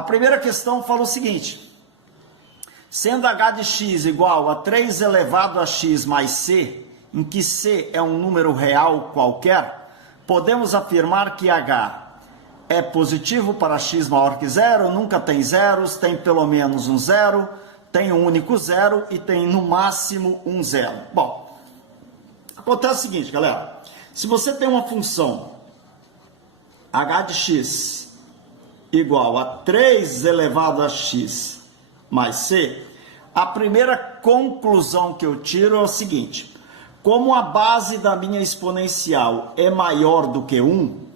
A primeira questão fala o seguinte: sendo h de x igual a 3 elevado a x mais c, em que c é um número real qualquer, podemos afirmar que h é positivo para x maior que zero, nunca tem zeros, tem pelo menos um zero, tem um único zero e tem no máximo um zero. Bom, acontece o seguinte, galera. Se você tem uma função h de x igual a 3 elevado a x mais c, a primeira conclusão que eu tiro é o seguinte: como a base da minha exponencial é maior do que 1,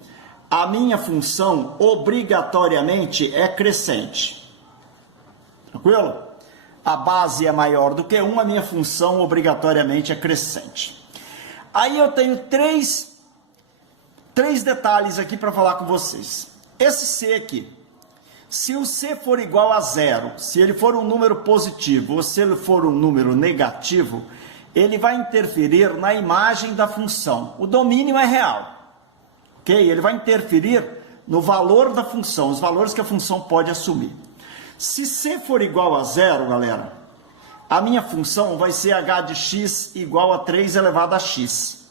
a minha função obrigatoriamente é crescente. Tranquilo? A base é maior do que 1, a minha função obrigatoriamente é crescente. Aí eu tenho três detalhes aqui para falar com vocês. Esse c aqui, se o c for igual a zero, se ele for um número positivo ou se ele for um número negativo, ele vai interferir na imagem da função. O domínio é real. Ok? Ele vai interferir no valor da função, os valores que a função pode assumir. Se c for igual a zero, galera, a minha função vai ser h de x igual a 3 elevado a x.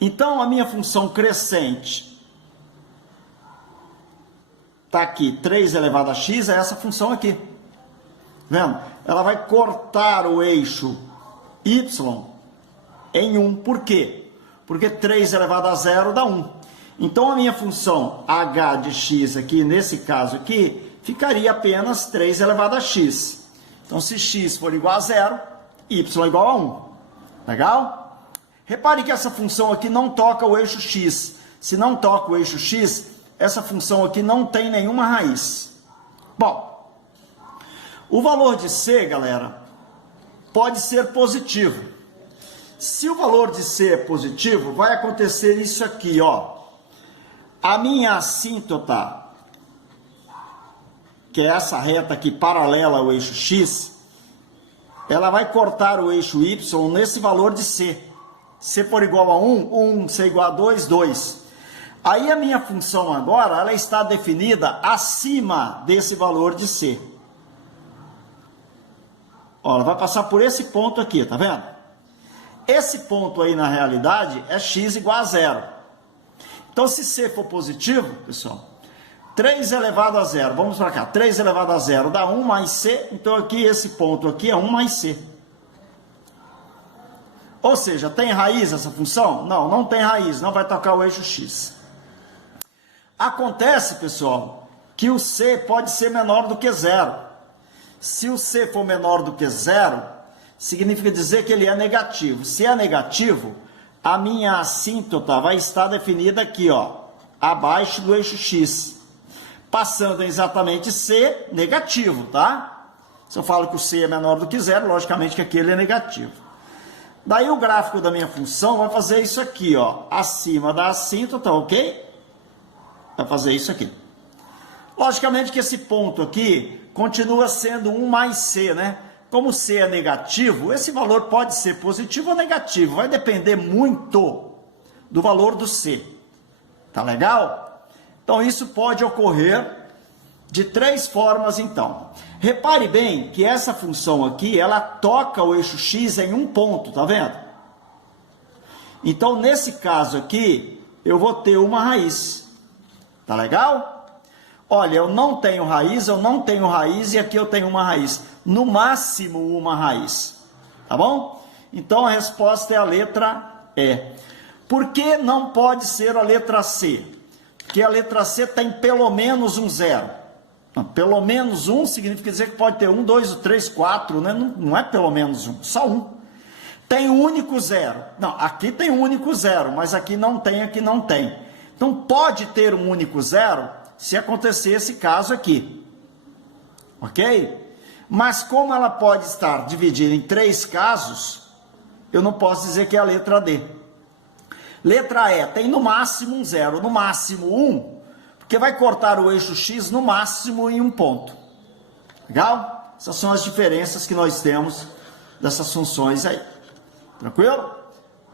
Então, a minha função crescente está aqui, 3 elevado a x, é essa função aqui. Vendo? Ela vai cortar o eixo y em 1. Por quê? Porque 3 elevado a zero dá 1. Então, a minha função h de x aqui, nesse caso aqui, ficaria apenas 3 elevado a x. Então, se x for igual a zero, y é igual a 1. Legal? Repare que essa função aqui não toca o eixo x. Se não toca o eixo x, essa função aqui não tem nenhuma raiz. Bom, o valor de c, galera, pode ser positivo. Se o valor de c é positivo, vai acontecer isso aqui, ó. A minha assíntota, que é essa reta aqui paralela ao eixo x, ela vai cortar o eixo y nesse valor de c. C for igual a 1, 1, C igual a 2, 2. Aí a minha função agora, ela está definida acima desse valor de c. Ó, ela vai passar por esse ponto aqui, tá vendo? Esse ponto aí, na realidade, é x igual a zero. Então, se c for positivo, pessoal, 3 elevado a zero, vamos para cá, 3 elevado a zero dá 1 mais c, então aqui, esse ponto aqui é 1 mais c. Ou seja, tem raiz essa função? Não, não tem raiz, não vai tocar o eixo x. Acontece, pessoal, que o c pode ser menor do que zero. Se o c for menor do que zero, significa dizer que ele é negativo. Se é negativo, a minha assíntota vai estar definida aqui, ó, abaixo do eixo x. Passando exatamente c negativo, tá? Se eu falo que o c é menor do que zero, logicamente que aqui ele é negativo. Daí o gráfico da minha função vai fazer isso aqui, ó, acima da assíntota, ok? Vai fazer isso aqui. Logicamente que esse ponto aqui continua sendo 1 mais c, né? Como c é negativo, esse valor pode ser positivo ou negativo. Vai depender muito do valor do c. Tá legal? Então, isso pode ocorrer de 3 formas, então. Repare bem que essa função aqui, ela toca o eixo x em um ponto, tá vendo? Então, nesse caso aqui, eu vou ter uma raiz. Tá legal? Olha, eu não tenho raiz e aqui eu tenho uma raiz. No máximo, uma raiz. Tá bom? Então, a resposta é a letra E. Por que não pode ser a letra C? Porque a letra C tem pelo menos um zero. Não, pelo menos um significa dizer que pode ter 1, 2, 3, 4, né? Não é pelo menos um, só um. Tem um único zero. Não, aqui tem um único zero, mas aqui não tem. Então, pode ter um único zero se acontecer esse caso aqui. Ok? Mas como ela pode estar dividida em 3 casos, eu não posso dizer que é a letra D. Letra E tem no máximo um zero, no máximo 1, porque vai cortar o eixo x no máximo em um ponto. Legal? Essas são as diferenças que nós temos dessas funções aí. Tranquilo?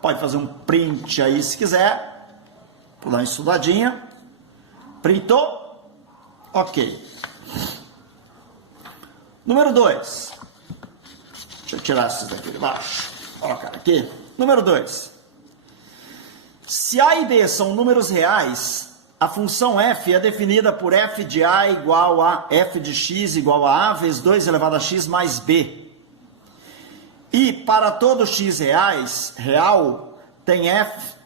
Pode fazer um print aí se quiser. Vou dar uma estudadinha. Printou? Ok. Número 2. Deixa eu tirar esses daqui de baixo. Colocar aqui. Número 2. Se A e B são números reais, a função f é definida por f de A igual a f de x igual a vezes 2 elevado a x mais b. E para todo x real,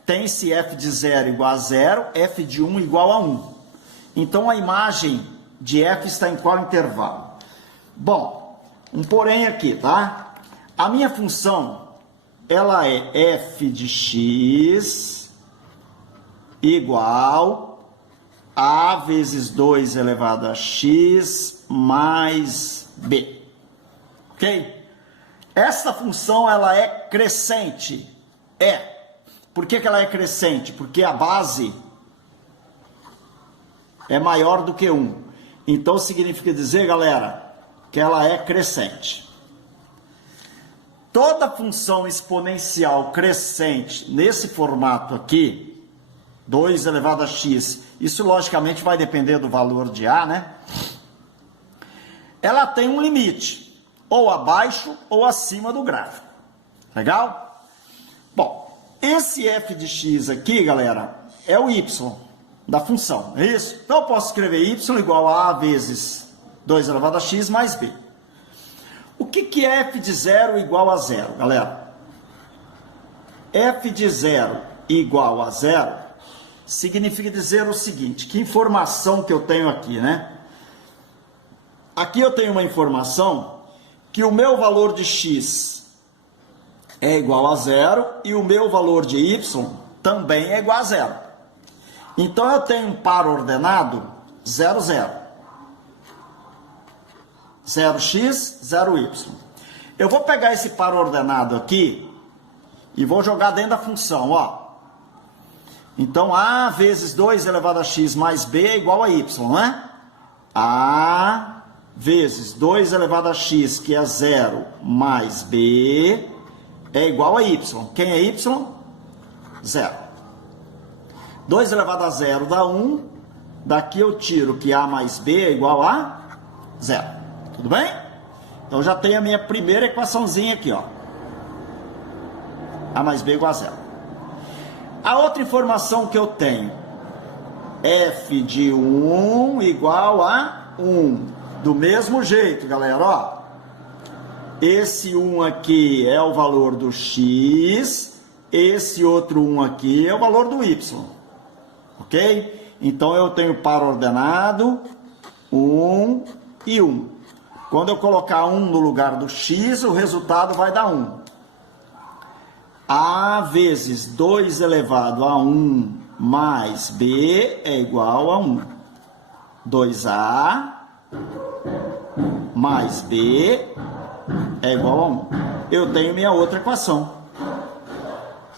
tem-se f de 0 igual a 0, f de 1 igual a 1. Então a imagem de f está em qual intervalo? Bom, um porém aqui, tá? A minha função, ela é f de x igual a vezes 2 elevado a x mais b. Ok? Essa função, ela é crescente. Por que ela é crescente? Porque a base é maior do que 1. Então, significa dizer, galera, que ela é crescente. Toda função exponencial crescente nesse formato aqui, 2 elevado a x, isso logicamente vai depender do valor de A, né? Ela tem um limite, ou abaixo ou acima do gráfico. Legal? Bom, esse f de x aqui, galera, é o y da função, é isso? Então eu posso escrever y igual a vezes 2 elevado a x mais b. O que é f de 0 igual a 0, galera? F de 0 igual a 0 significa dizer o seguinte, que informação que eu tenho aqui, né? Aqui eu tenho uma informação que o meu valor de x é igual a 0 e o meu valor de y também é igual a 0. Então eu tenho um par ordenado 0, 0. 0x, 0y. Eu vou pegar esse par ordenado aqui e vou jogar dentro da função, ó. Então a vezes 2 elevado a x mais b é igual a y, né? A vezes 2 elevado a x, que é 0, mais b, é igual a y. Quem é y? 0. 2 elevado a 0 dá 1. Daqui eu tiro que a mais b é igual a 0. Tudo bem? Então já tenho a minha primeira equaçãozinha aqui, ó. A mais b é igual a 0. A outra informação que eu tenho, f de 1 igual a 1. Do mesmo jeito, galera, ó. Esse 1 aqui é o valor do x, esse outro 1 aqui é o valor do y. Ok? Então eu tenho par ordenado 1 e 1. Quando eu colocar 1 no lugar do x, o resultado vai dar 1. A vezes 2 elevado a 1 mais b é igual a 1. 2a mais b é igual a 1. Eu tenho minha outra equação.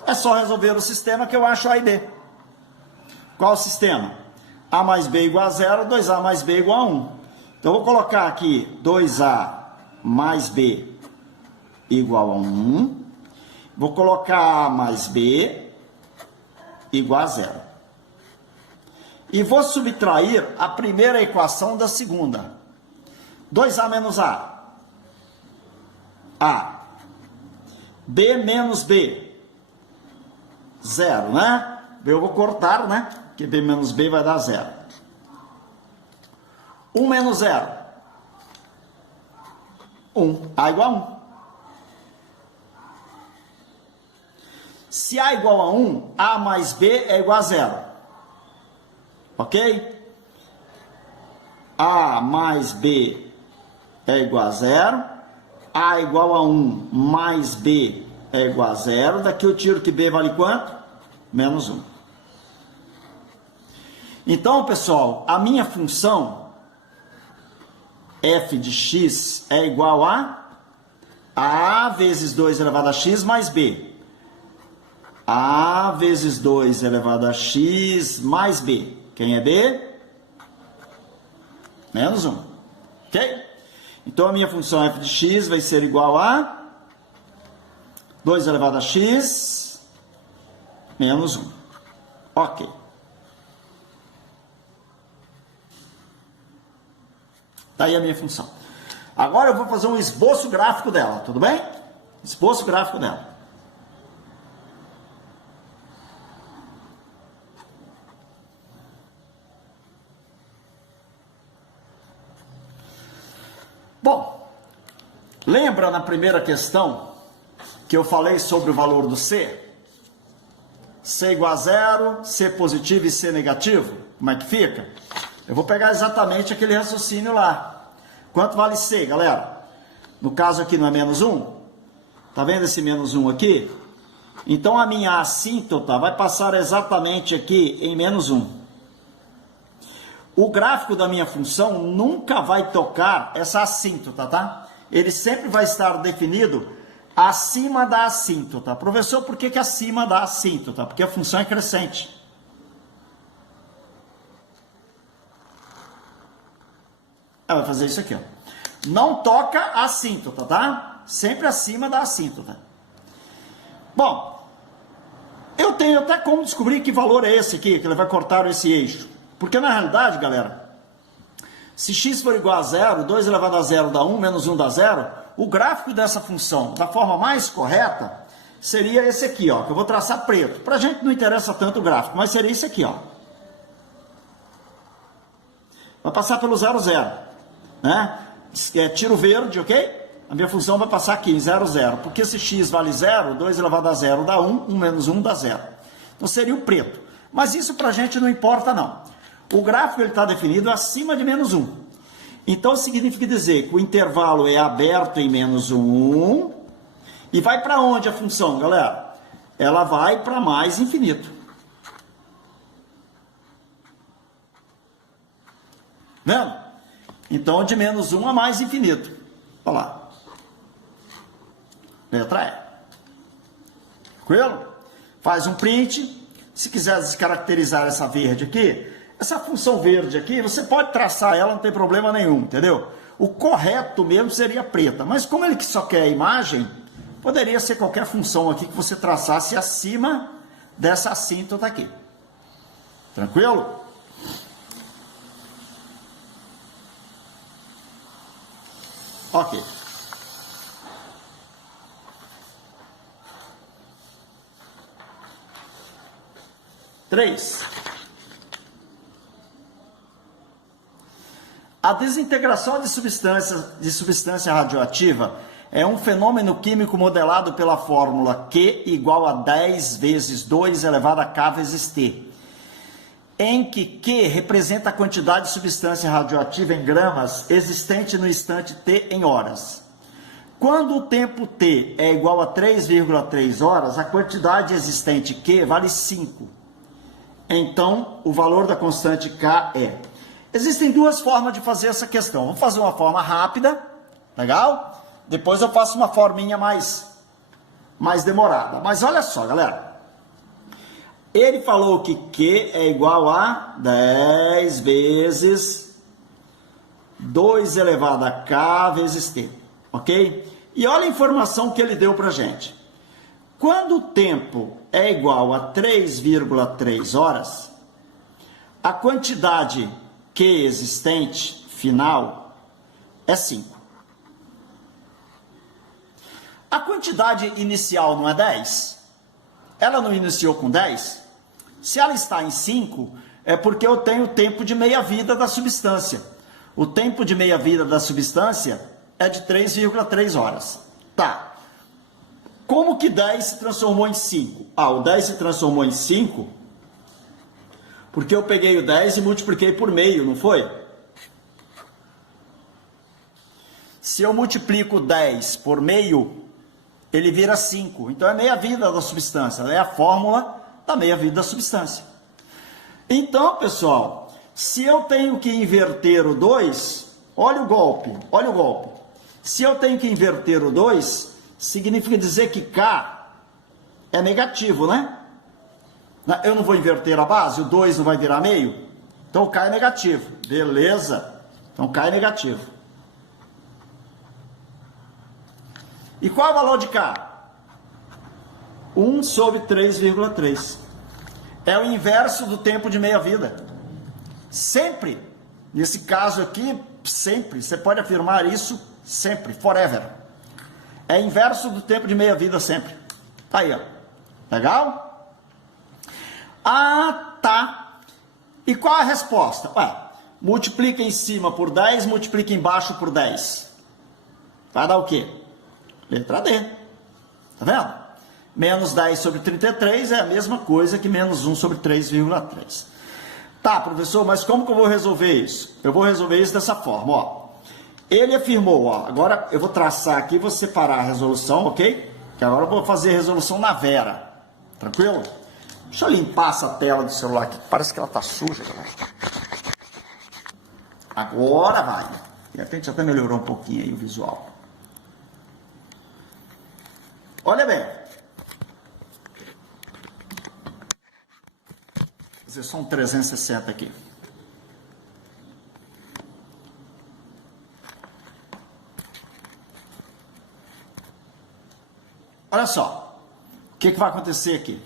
É só resolver o sistema que eu acho A e B. Qual o sistema? A mais b igual a 0, 2a mais b igual a 1. Então, eu vou colocar aqui 2a mais b igual a 1. Vou colocar a mais b igual a 0. E vou subtrair a primeira equação da segunda. 2a menos a. A. B menos b. 0, né? Eu vou cortar, né? Porque b menos b vai dar 0. 1 menos 0. 1. A igual a 1. Se A igual a 1, A mais B é igual a 0. Ok? A mais B é igual a 0. A igual a 1 mais B é igual a 0. Daqui eu tiro que B vale quanto? Menos 1. Então, pessoal, a minha função f de x é igual a vezes 2 elevado a x mais b. A vezes 2 elevado a x mais b. Quem é b? Menos 1. Ok? Então, a minha função f de x vai ser igual a 2 elevado a x menos 1. Ok. Tá aí a minha função. Agora eu vou fazer um esboço gráfico dela, tudo bem? Esboço gráfico dela. Bom, lembra na primeira questão que eu falei sobre o valor do C? C igual a zero, C positivo e C negativo? Como é que fica? Eu vou pegar exatamente aquele raciocínio lá. Quanto vale C, galera? No caso aqui não é menos 1? Tá vendo esse menos 1 aqui? Então a minha assíntota vai passar exatamente aqui em menos 1. O gráfico da minha função nunca vai tocar essa assíntota, tá? Ele sempre vai estar definido acima da assíntota. Professor, por que acima da assíntota? Porque a função é crescente. Ela vai fazer isso aqui, ó. Não toca a assíntota, tá? Sempre acima da assíntota. Bom, eu tenho até como descobrir que valor é esse aqui, que ele vai cortar esse eixo. Porque na realidade, galera, se x for igual a zero, 2 elevado a zero dá 1, menos 1 dá 0, o gráfico dessa função, da forma mais correta, seria esse aqui, ó, que eu vou traçar preto. Pra gente não interessa tanto o gráfico, mas seria esse aqui, ó. Vai passar pelo 0, 0, né? Tiro verde, ok? A minha função vai passar aqui em 0, 0. Porque se x vale 0, 2 elevado a 0 dá 1, 1 menos 1 dá 0. Então seria o preto. Mas isso pra gente não importa, não. O gráfico está definido acima de menos 1. Então significa dizer que o intervalo é aberto em menos 1. E vai para onde a função, galera? Ela vai para mais infinito. Vendo? Então de menos 1 a mais infinito. Olha lá. Letra E. Tranquilo? Faz um print. Se quiser descaracterizar essa verde aqui, essa função verde aqui, você pode traçar ela, não tem problema nenhum, entendeu? O correto mesmo seria preta, mas como ele só quer a imagem, poderia ser qualquer função aqui que você traçasse acima dessa assíntota aqui. Tranquilo? Ok. Três. A desintegração de substância radioativa é um fenômeno químico modelado pela fórmula Q igual a 10 vezes 2 elevado a K vezes T, em que Q representa a quantidade de substância radioativa em gramas existente no instante T em horas. Quando o tempo T é igual a 3,3 horas, a quantidade existente Q vale 5. Então, o valor da constante K é... Existem duas formas de fazer essa questão. Vamos fazer uma forma rápida, legal? Depois eu faço uma forminha mais demorada. Mas olha só, galera. Ele falou que Q é igual a 10 vezes 2 elevado a K vezes T, ok? E olha a informação que ele deu pra gente. Quando o tempo é igual a 3,3 horas, a quantidade Q existente final é 5. A quantidade inicial não é 10? Ela não iniciou com 10? Se ela está em 5, é porque eu tenho o tempo de meia-vida da substância. O tempo de meia-vida da substância é de 3,3 horas. Tá. Como que 10 se transformou em 5? Ah, o 10 se transformou em 5 porque eu peguei o 10 e multipliquei por meio, não foi? Se eu multiplico 10 por meio, ele vira 5. Então é meia-vida da substância. É a fórmula da meia-vida da substância. Então, pessoal, se eu tenho que inverter o 2, olha o golpe, olha o golpe. Se eu tenho que inverter o 2, significa dizer que K é negativo, né? Eu não vou inverter a base, o 2 não vai virar meio? Então o K é negativo. Beleza. Então K é negativo. E qual é o valor de K? 1 sobre 3,3. É o inverso do tempo de meia-vida. Sempre. Nesse caso aqui, sempre. Você pode afirmar isso Sempre, forever. É inverso do tempo de meia-vida sempre. Tá aí, ó. Legal? Ah, tá. E qual a resposta? Ué, multiplica em cima por 10, multiplica embaixo por 10. Vai dar o quê? Letra D. Tá vendo? Menos 10 sobre 33 é a mesma coisa que menos 1 sobre 3,3. Tá, professor, mas como que eu vou resolver isso? Eu vou resolver isso dessa forma, ó. Ele afirmou, ó, agora eu vou traçar aqui, vou separar a resolução, ok? Que agora eu vou fazer a resolução na Vera. Tranquilo? Deixa eu limpar essa tela do celular aqui, parece que ela tá suja. Agora vai. De repente até melhorou um pouquinho aí o visual. Olha bem. Vou fazer só um 360 aqui. Olha só, o que vai acontecer aqui?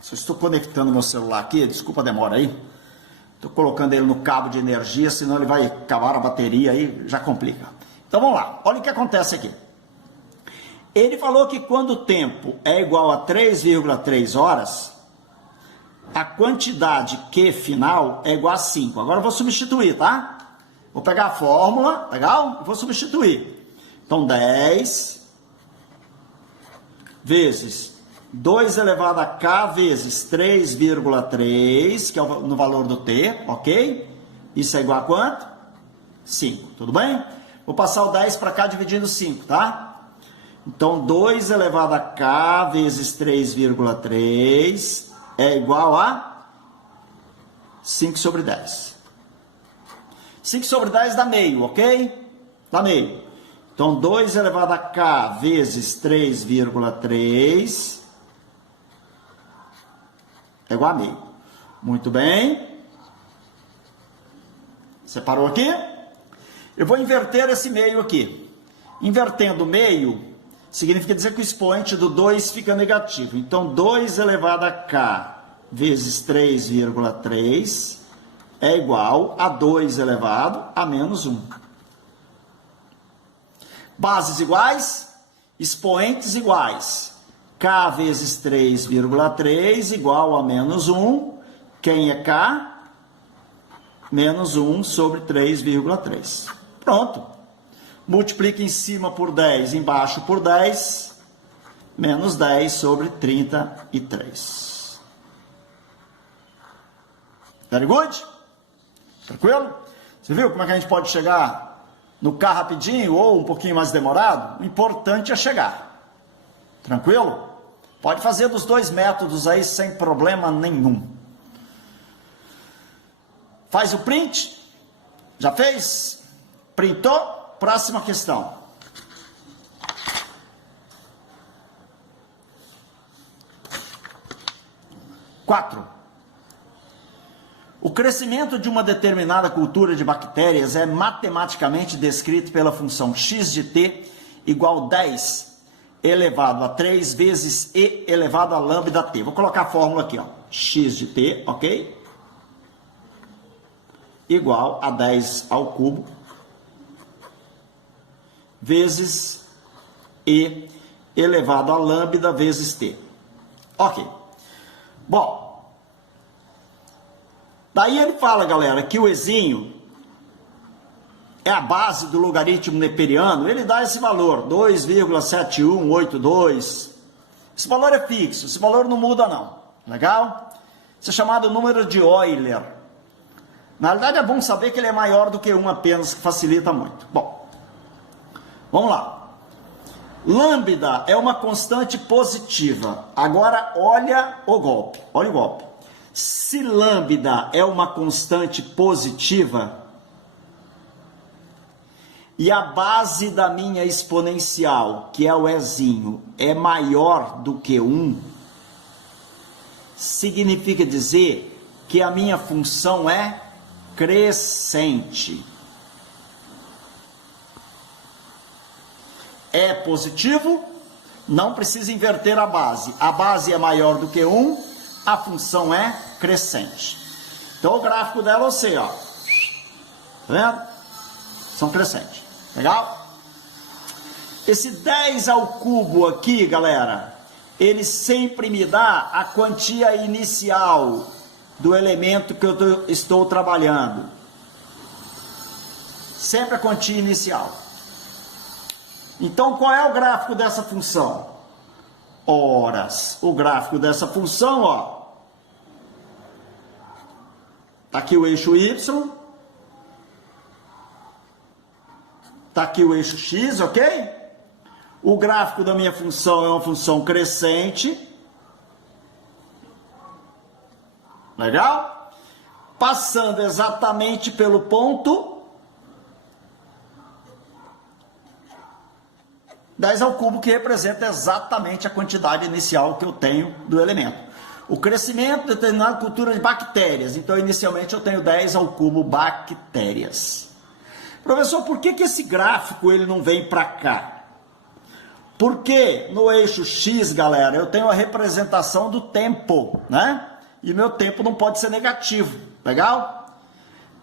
Se eu estou conectando meu celular aqui, desculpa a demora aí, estou colocando ele no cabo de energia, senão ele vai acabar a bateria aí, já complica. Então vamos lá, olha o que acontece aqui. Ele falou que quando o tempo é igual a 3,3 horas, a quantidade Q final é igual a 5. Agora eu vou substituir, tá? Vou pegar a fórmula, legal? E vou substituir. Então, 10 vezes 2 elevado a K vezes 3,3, que é no valor do T, ok? Isso é igual a quanto? 5, tudo bem? Vou passar o 10 para cá dividindo 5, tá? Então, 2 elevado a K vezes 3,3 é igual a 5 sobre 10. 5 sobre 10 dá meio, ok? Dá meio. Então, 2 elevado a K vezes 3,3 é igual a meio. Muito bem. Separou aqui? Eu vou inverter esse meio aqui. Invertendo meio, significa dizer que o expoente do 2 fica negativo. Então, 2 elevado a K vezes 3,3 é igual a 2 elevado a menos 1. Bases iguais, expoentes iguais. K vezes 3,3 igual a menos 1. Quem é K? Menos 1 sobre 3,3. Pronto. Multiplica em cima por 10, embaixo por 10. Menos 10 sobre 33. Very good? Tranquilo? Você viu como é que a gente pode chegar no K rapidinho ou um pouquinho mais demorado? O importante é chegar. Tranquilo? Pode fazer dos dois métodos aí sem problema nenhum. Faz o print. Já fez? Printou? Próxima questão. Quatro. O crescimento de uma determinada cultura de bactérias é matematicamente descrito pela função x de t igual a 10 elevado a 3 vezes e elevado a lambda t. Vou colocar a fórmula aqui, ó. X de t, ok? Igual a 10 ao cubo vezes e elevado a lambda vezes t. Ok. Bom, daí ele fala, galera, que o ezinho é a base do logaritmo neperiano. Ele dá esse valor, 2,7182. Esse valor é fixo, esse valor não muda não. Legal? Isso é chamado número de Euler. Na realidade é bom saber que ele é maior do que 1 apenas, que facilita muito. Bom, vamos lá. Lambda é uma constante positiva. Agora olha o golpe. Olha o golpe. Se lambda é uma constante positiva e a base da minha exponencial, que é o ezinho, é maior do que 1, significa dizer que a minha função é crescente. É positivo, não precisa inverter a base. A base é maior do que 1, a função é crescente. Então o gráfico dela é o C, ó. Tá vendo? São crescentes. Legal? Esse 10 ao cubo aqui, galera, ele sempre me dá a quantia inicial do elemento que eu estou trabalhando. Sempre a quantia inicial. Então, qual é o gráfico dessa função? Horas. O gráfico dessa função, ó. Tá aqui o eixo Y. Tá aqui o eixo X, ok? O gráfico da minha função é uma função crescente. Legal? Passando exatamente pelo ponto 10 ao cubo, que representa exatamente a quantidade inicial que eu tenho do elemento. O crescimento determinado cultura de bactérias. Então, inicialmente, eu tenho 10 ao cubo bactérias. Professor, por que esse gráfico ele não vem para cá? Porque no eixo X, galera, eu tenho a representação do tempo, né? E meu tempo não pode ser negativo, legal?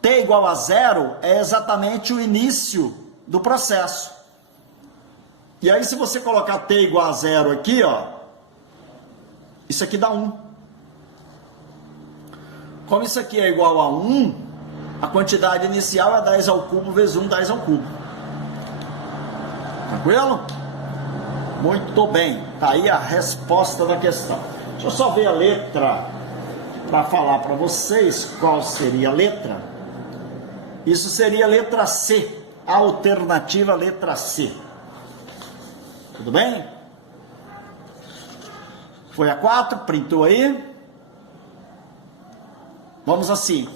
T igual a 0 é exatamente o início do processo. E aí, se você colocar T igual a 0 aqui, ó, isso aqui dá 1. Como isso aqui é igual a 1, a quantidade inicial é 10 ao cubo vezes 1, 10 ao cubo. Tranquilo? Muito bem. Tá aí a resposta da questão. Deixa eu só ver a letra para falar para vocês qual seria a letra. Isso seria a letra C, alternativa letra C. Tudo bem? Foi a 4, printou aí. Vamos a 5.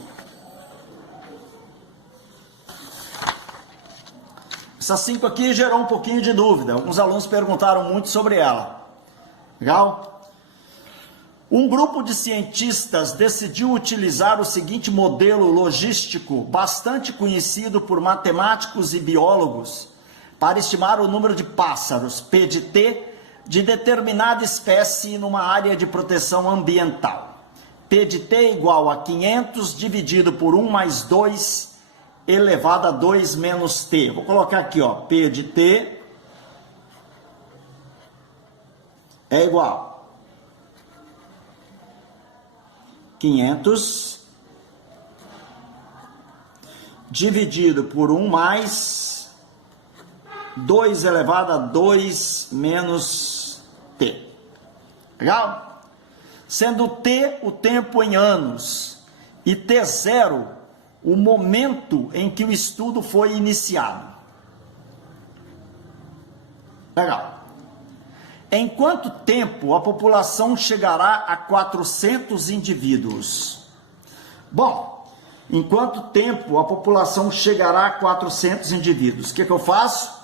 Essa 5 aqui gerou um pouquinho de dúvida. Alguns alunos perguntaram muito sobre ela. Legal? Um grupo de cientistas decidiu utilizar o seguinte modelo logístico, bastante conhecido por matemáticos e biólogos, para estimar o número de pássaros, P de T, de determinada espécie numa área de proteção ambiental. P de T igual a 500 dividido por 1 mais 2 elevado a 2 menos T. Vou colocar aqui, ó, P de T é igual 500 dividido por 1 mais 2 elevado a 2 menos T. Legal? Sendo T o tempo em anos e T0 o momento em que o estudo foi iniciado. Legal. Em quanto tempo a população chegará a 400 indivíduos? Bom, em quanto tempo a população chegará a 400 indivíduos? O que eu faço?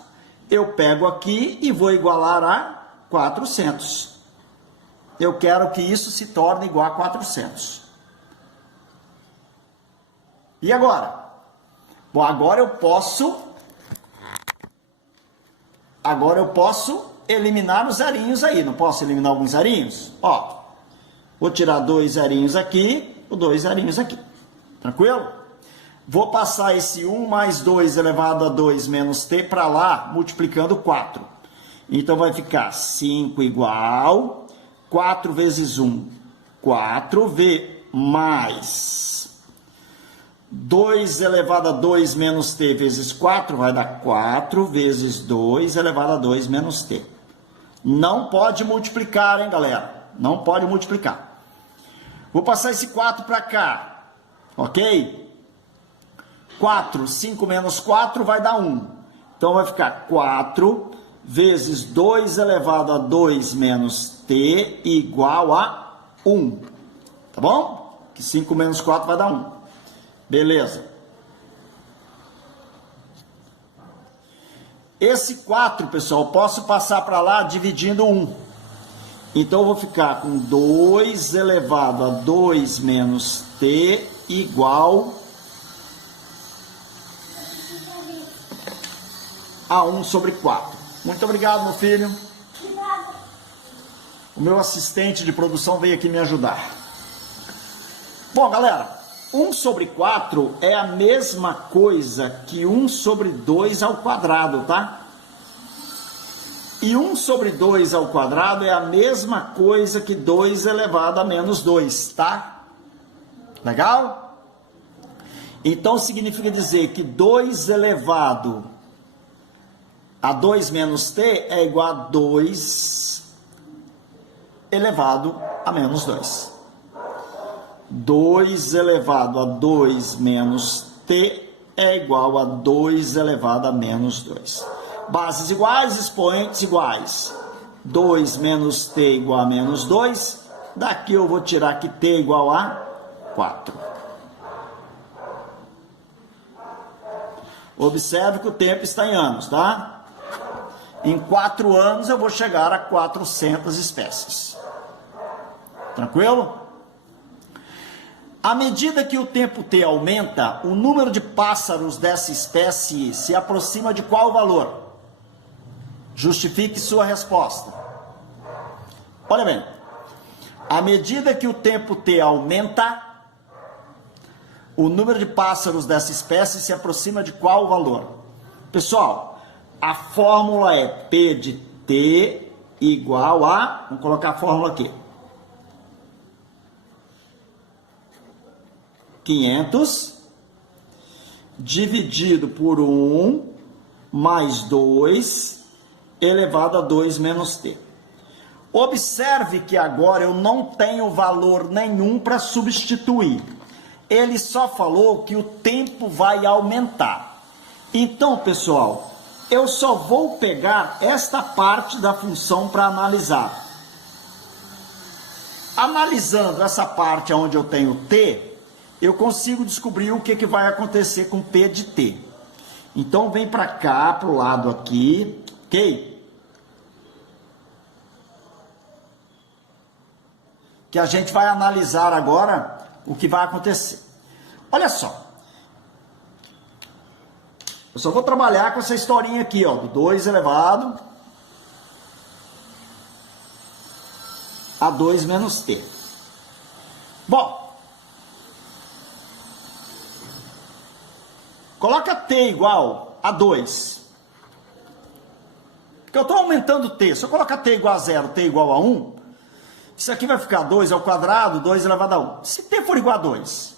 Eu pego aqui e vou igualar a 400. Eu quero que isso se torne igual a 400. E agora? Bom, agora eu posso eliminar os zerinhos aí. Não posso eliminar alguns zerinhos? Ó, vou tirar 2 zerinhos aqui, ou 2 zerinhos aqui. Tranquilo? Vou passar esse 1 mais 2 elevado a 2 menos T para lá, multiplicando 4. Então vai ficar 5 igual 4 vezes 1, 4V mais 2 elevado a 2 menos T vezes 4 vai dar 4 vezes 2 elevado a 2 menos T. Não pode multiplicar, hein, galera? Não pode multiplicar. Vou passar esse 4 para cá, ok? 4, 5 menos 4 vai dar 1. Então vai ficar 4 vezes 2 elevado a 2 menos T igual a 1. Tá bom? Que 5 menos 4 vai dar 1. Beleza. Esse 4, pessoal, posso passar para lá dividindo 1. Então, eu vou ficar com 2 elevado a 2 menos T igual a 1 sobre 4. Muito obrigado, meu filho. O meu assistente de produção veio aqui me ajudar. Bom, galera, 1 sobre 4 é a mesma coisa que 1 sobre 2 ao quadrado, tá? E 1 sobre 2 ao quadrado é a mesma coisa que 2 elevado a menos 2, tá? Legal? Então significa dizer que 2 elevado a 2 menos t é igual a 2 elevado a menos 2. 2 elevado a 2 menos t é igual a 2 elevado a menos 2. Bases iguais, expoentes iguais. 2 menos t igual a menos 2. Daqui eu vou tirar que t é igual a 4. Observe que o tempo está em anos, tá? Em 4 anos eu vou chegar a 400 espécies. Tranquilo? À medida que o tempo t aumenta, o número de pássaros dessa espécie se aproxima de qual valor? Justifique sua resposta. Olha bem, à medida que o tempo t aumenta, o número de pássaros dessa espécie se aproxima de qual valor? Pessoal, a fórmula é P de t igual a, vamos colocar a fórmula aqui, 500 dividido por 1 mais 2 elevado a 2 menos t. Observe que agora eu não tenho valor nenhum para substituir. Ele só falou que o tempo vai aumentar. Então, pessoal, eu só vou pegar esta parte da função para analisar. Analisando essa parte onde eu tenho t, eu consigo descobrir o que vai acontecer com P de t. Então, vem para cá, para o lado aqui, ok? Que a gente vai analisar agora o que vai acontecer. Olha só. Eu só vou trabalhar com essa historinha aqui, ó, do 2 elevado a 2 menos t. Bom, coloca t igual a 2. Porque eu estou aumentando t. Se eu colocar t igual a 0, t igual a 1, isso aqui vai ficar 2 ao quadrado, 2 elevado a 1. Se t for igual a 2,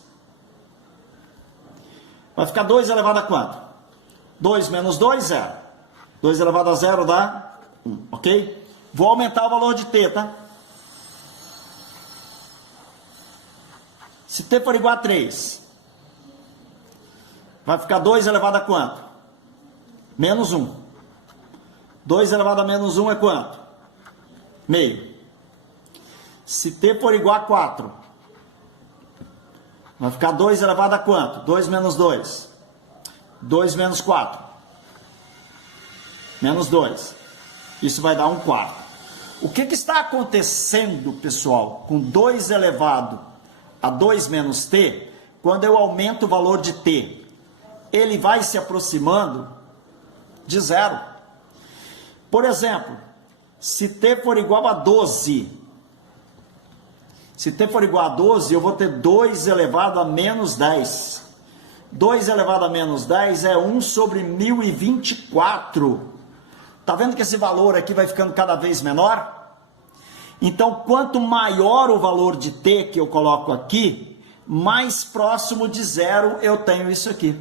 vai ficar 2 elevado a quanto? 2 menos 2, 0. 2 elevado a 0 dá 1, ok? Vou aumentar o valor de t, tá? Se t for igual a 3, vai ficar 2 elevado a quanto? Menos 1. 2 elevado a menos 1 é quanto? Meio. Se t for igual a 4, vai ficar 2 elevado a quanto? 2 menos 2. 2 menos 4. Menos 2. Isso vai dar 1 quarto. O que está acontecendo, pessoal, com 2 elevado a 2 menos t, quando eu aumento o valor de t? Ele vai se aproximando de 0. Por exemplo, se t for igual a 12, se t for igual a 12, eu vou ter 2 elevado a menos 10. 2 elevado a menos 10 é 1 sobre 1024. Está vendo que esse valor aqui vai ficando cada vez menor? Então, quanto maior o valor de t que eu coloco aqui, mais próximo de 0 eu tenho isso aqui.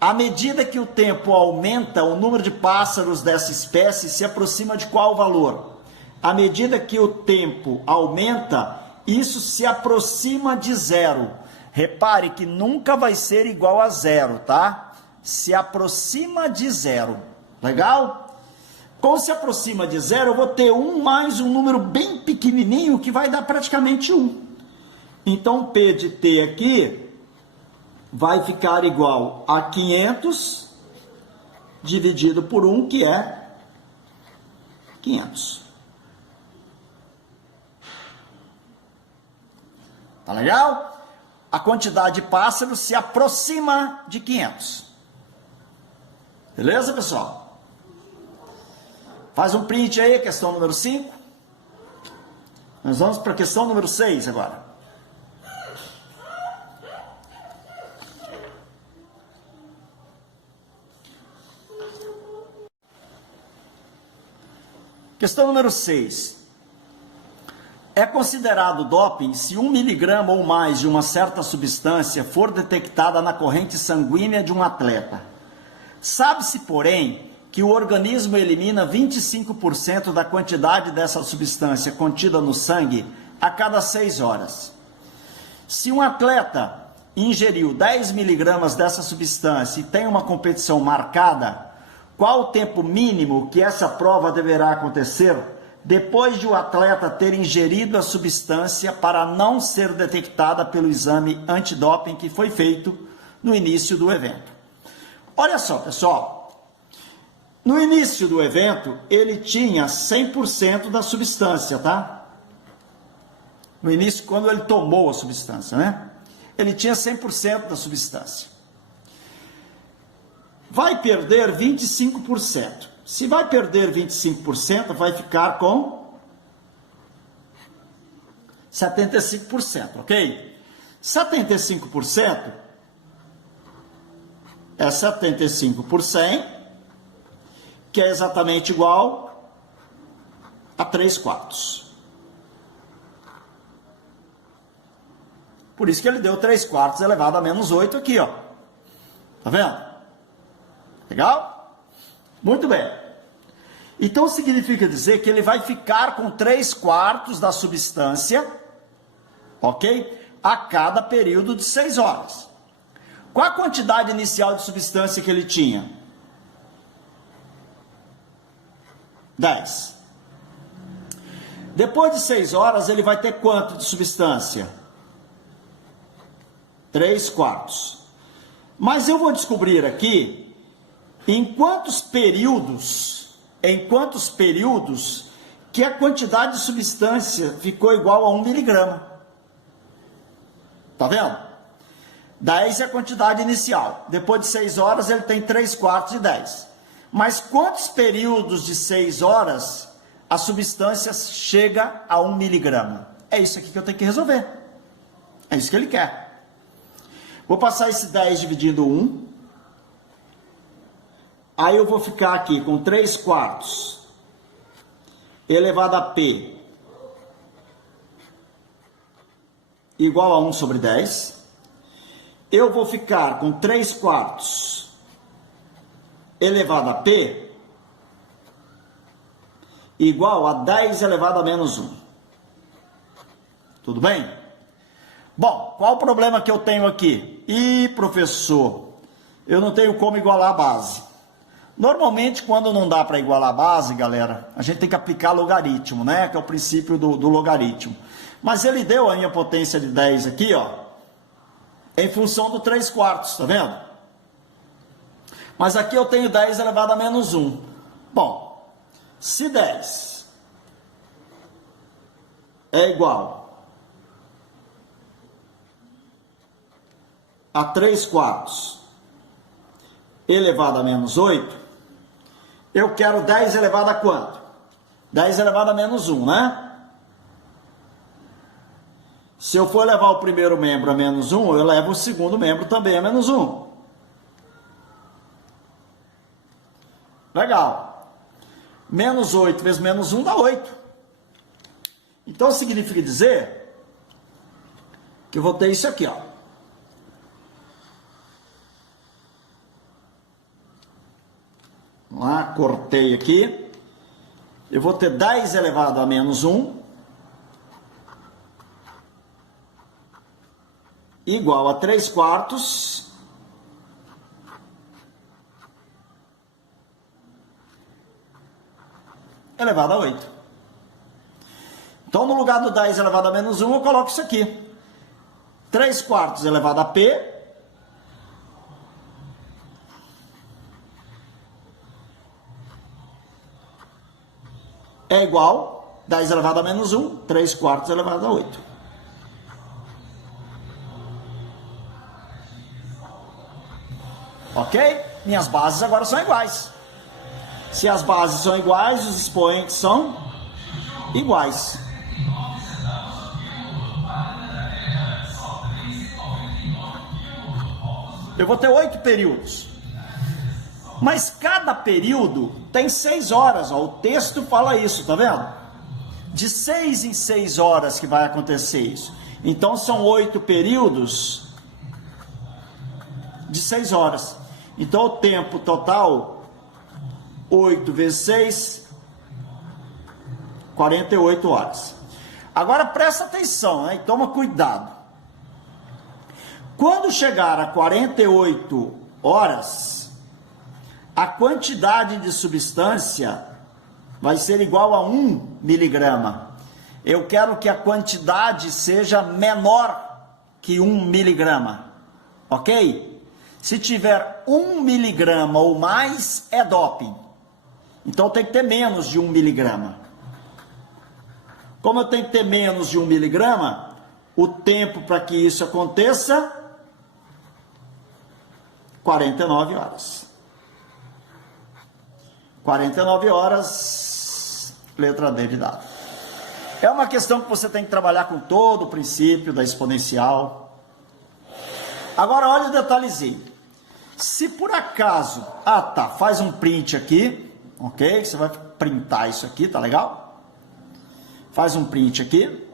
À medida que o tempo aumenta, o número de pássaros dessa espécie se aproxima de qual valor? À medida que o tempo aumenta, isso se aproxima de 0. Repare que nunca vai ser igual a 0, tá? Se aproxima de 0. Legal? Como se aproxima de 0, eu vou ter 1 mais um número bem pequenininho que vai dar praticamente 1. Então, P de t aqui vai ficar igual a 500 dividido por 1, que é 500. Tá legal? A quantidade de pássaros se aproxima de 500. Beleza, pessoal? Faz um print aí, questão número 5. Nós vamos para a questão número 6 agora. Questão número 6. É considerado doping se 1 miligrama ou mais de uma certa substância for detectada na corrente sanguínea de um atleta. Sabe-se, porém, que o organismo elimina 25% da quantidade dessa substância contida no sangue a cada 6 horas. Se um atleta ingeriu 10 miligramas dessa substância e tem uma competição marcada, qual o tempo mínimo que essa prova deverá acontecer depois de o atleta ter ingerido a substância para não ser detectada pelo exame antidoping que foi feito no início do evento? Olha só, pessoal, no início do evento ele tinha 100% da substância, tá? No início, quando ele tomou a substância, né? Ele tinha 100% da substância. Vai perder 25%. Se vai perder 25%, vai ficar com 75%, ok? 75% é 75 por 100, que é exatamente igual a 3/4. Por isso que ele deu 3/4 elevado a menos 8 aqui, ó. Tá vendo? Legal? Muito bem. Então significa dizer que ele vai ficar com 3/4 da substância, ok? A cada período de 6 horas. Qual a quantidade inicial de substância que ele tinha? 10. Depois de 6 horas, ele vai ter quanto de substância? 3/4. Mas eu vou descobrir aqui em quantos períodos que a quantidade de substância ficou igual a 1 miligrama. Tá vendo? 10 é a quantidade inicial. Depois de 6 horas, ele tem 3/4 de 10. Mas quantos períodos de 6 horas a substância chega a 1 miligrama? É isso aqui que eu tenho que resolver. É isso que ele quer. Vou passar esse 10 dividindo 1. Aí eu vou ficar aqui com 3/4 elevado a P igual a 1 sobre 10. Eu vou ficar com 3/4 elevado a P igual a 10 elevado a menos 1. Tudo bem? Bom, qual o problema que eu tenho aqui? Ih, professor, eu não tenho como igualar a base. Normalmente, quando não dá para igualar a base, galera, a gente tem que aplicar logaritmo, né? Que é o princípio do logaritmo. Mas ele deu a minha potência de 10 aqui, ó, em função do 3/4, tá vendo? Mas aqui eu tenho 10 elevado a menos 1. Bom, se 10 é igual a 3/4 elevado a menos 8, eu quero 10 elevado a quanto? 10 elevado a menos 1, né? Se eu for levar o primeiro membro a menos 1, eu levo o segundo membro também a menos 1. Legal. Menos 8 vezes menos 1 dá 8. Então significa dizer que eu vou ter isso aqui, ó. Vamos lá, cortei aqui. Eu vou ter 10 elevado a menos 1 igual a 3/4 elevado a 8. Então, no lugar do 10 elevado a menos 1, eu coloco isso aqui. 3/4 elevado a P é igual a 10 elevado a menos 1, 3/4 elevado a 8. Ok? Minhas bases agora são iguais. Se as bases são iguais, os expoentes são iguais. Eu vou ter 8 períodos. Mas cada período tem 6 horas, ó, o texto fala isso, tá vendo? De 6 em 6 horas que vai acontecer isso. Então são 8 períodos de 6 horas. Então o tempo total, 8 vezes 6, 48 horas. Agora presta atenção, né? E toma cuidado. Quando chegar a 48 horas, a quantidade de substância vai ser igual a 1 miligrama. Eu quero que a quantidade seja menor que 1 miligrama, ok? Se tiver 1 miligrama ou mais, é doping. Então tem que ter menos de 1 miligrama. Como eu tenho que ter menos de 1 miligrama, o tempo para que isso aconteça, 49 horas. 49 horas, letra D de dado. É uma questão que você tem que trabalhar com todo o princípio da exponencial. Agora olha o detalhezinho. Se por acaso, faz um print aqui, ok? Você vai printar isso aqui, tá legal? Faz um print aqui,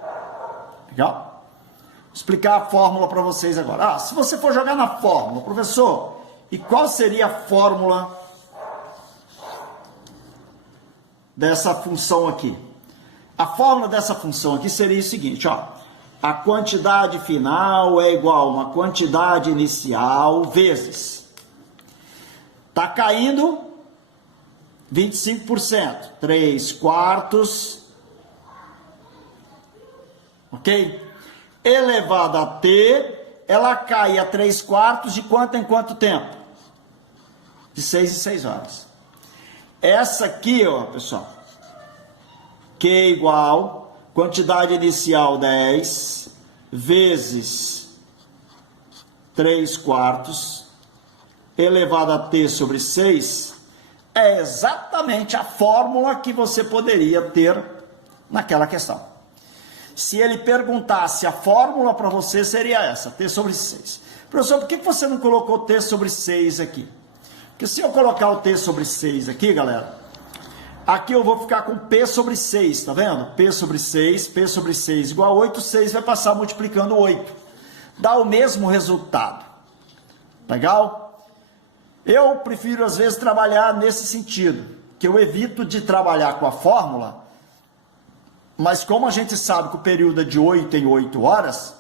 legal? Vou explicar a fórmula para vocês agora. Se você for jogar na fórmula, professor, e qual seria a fórmula dessa função aqui? A fórmula dessa função aqui seria o seguinte, ó. A quantidade final é igual a uma quantidade inicial vezes. Tá caindo 25%, 3/4, ok? Elevado a t, ela cai a 3/4 de quanto em quanto tempo? De 6 em 6 horas. Essa aqui, ó, pessoal, Q igual, quantidade inicial 10, vezes 3/4, elevado a t sobre 6, é exatamente a fórmula que você poderia ter naquela questão. Se ele perguntasse a fórmula para você, seria essa, t sobre 6. Professor, por que você não colocou t sobre 6 aqui? Porque se eu colocar o t sobre 6 aqui, galera, aqui eu vou ficar com p sobre 6, tá vendo? P sobre 6 igual a 8, 6 vai passar multiplicando 8. Dá o mesmo resultado. Legal? Eu prefiro, às vezes, trabalhar nesse sentido, que eu evito de trabalhar com a fórmula, mas como a gente sabe que o período é de 8 em 8 horas,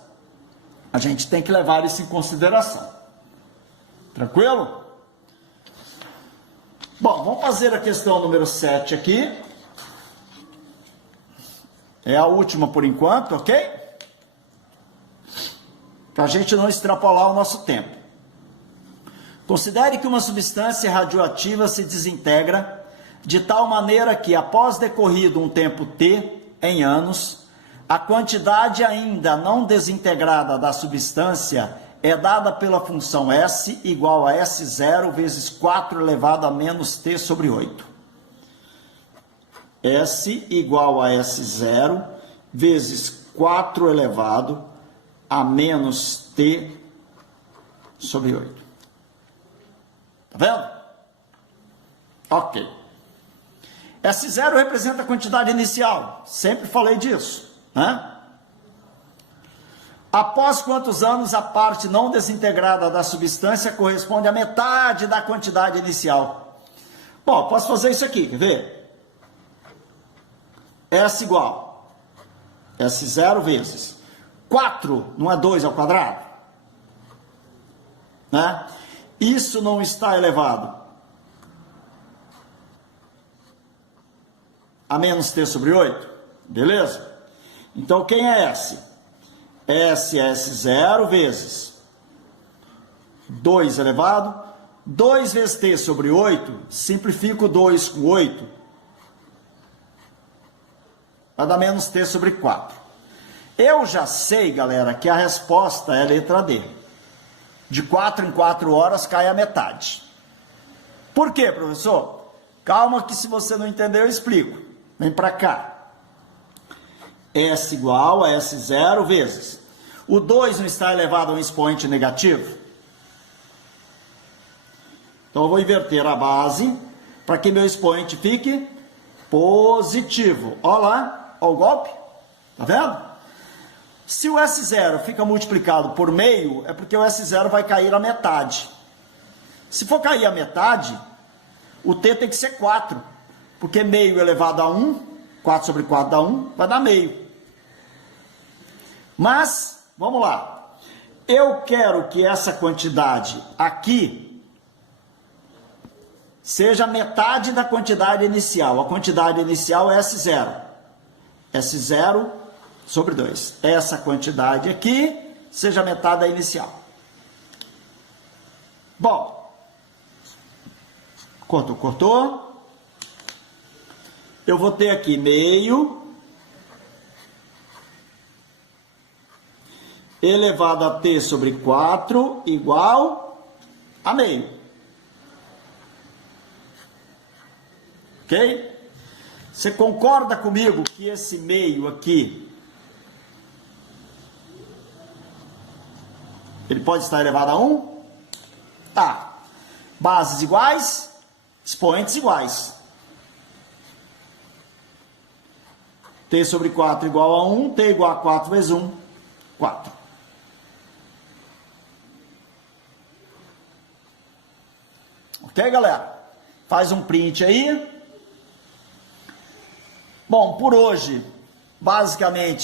a gente tem que levar isso em consideração. Tranquilo? Bom, vamos fazer a questão número 7 aqui. É a última por enquanto, ok? Para a gente não extrapolar o nosso tempo. Considere que uma substância radioativa se desintegra de tal maneira que, após decorrido um tempo t, em anos, a quantidade ainda não desintegrada da substância é dada pela função S igual a S0 vezes 4 elevado a menos t sobre 8. S igual a S0 vezes 4 elevado a menos t sobre 8. Tá vendo? Ok. S0 representa a quantidade inicial. Sempre falei disso, né? Após quantos anos a parte não desintegrada da substância corresponde à metade da quantidade inicial? Bom, posso fazer isso aqui, quer ver? S igual S0 vezes 4, não é 2 ao quadrado? Né? Isso não está elevado a menos t sobre 8? Beleza? Então, quem é S? S é S0 vezes 2 elevado, 2 vezes t sobre 8, simplifico 2 com 8, vai dar menos t sobre 4. Eu já sei, galera, que a resposta é a letra D. De 4 em 4 horas cai a metade. Por quê, professor? Calma que se você não entender eu explico. Vem para cá. S igual a S0 vezes. O 2 não está elevado a um expoente negativo? Então eu vou inverter a base para que meu expoente fique positivo. Olha lá, olha o golpe. Tá vendo? Se o S0 fica multiplicado por meio, é porque o S0 vai cair a metade. Se for cair a metade, o T tem que ser 4. Porque meio elevado a 1, 4 sobre 4 dá 1, vai dar meio. Mas, vamos lá. Eu quero que essa quantidade aqui seja metade da quantidade inicial. A quantidade inicial é S0. S0 sobre 2. Essa quantidade aqui seja metade da inicial. Bom, cortou. Eu vou ter aqui meio elevado a t sobre 4 igual a meio. Ok? Você concorda comigo que esse meio aqui ele pode estar elevado a 1? Tá. Bases iguais, expoentes iguais. T sobre 4 igual a 1, T igual a 4 vezes 1, 4. Ok, galera? Faz um print aí. Bom, por hoje, basicamente,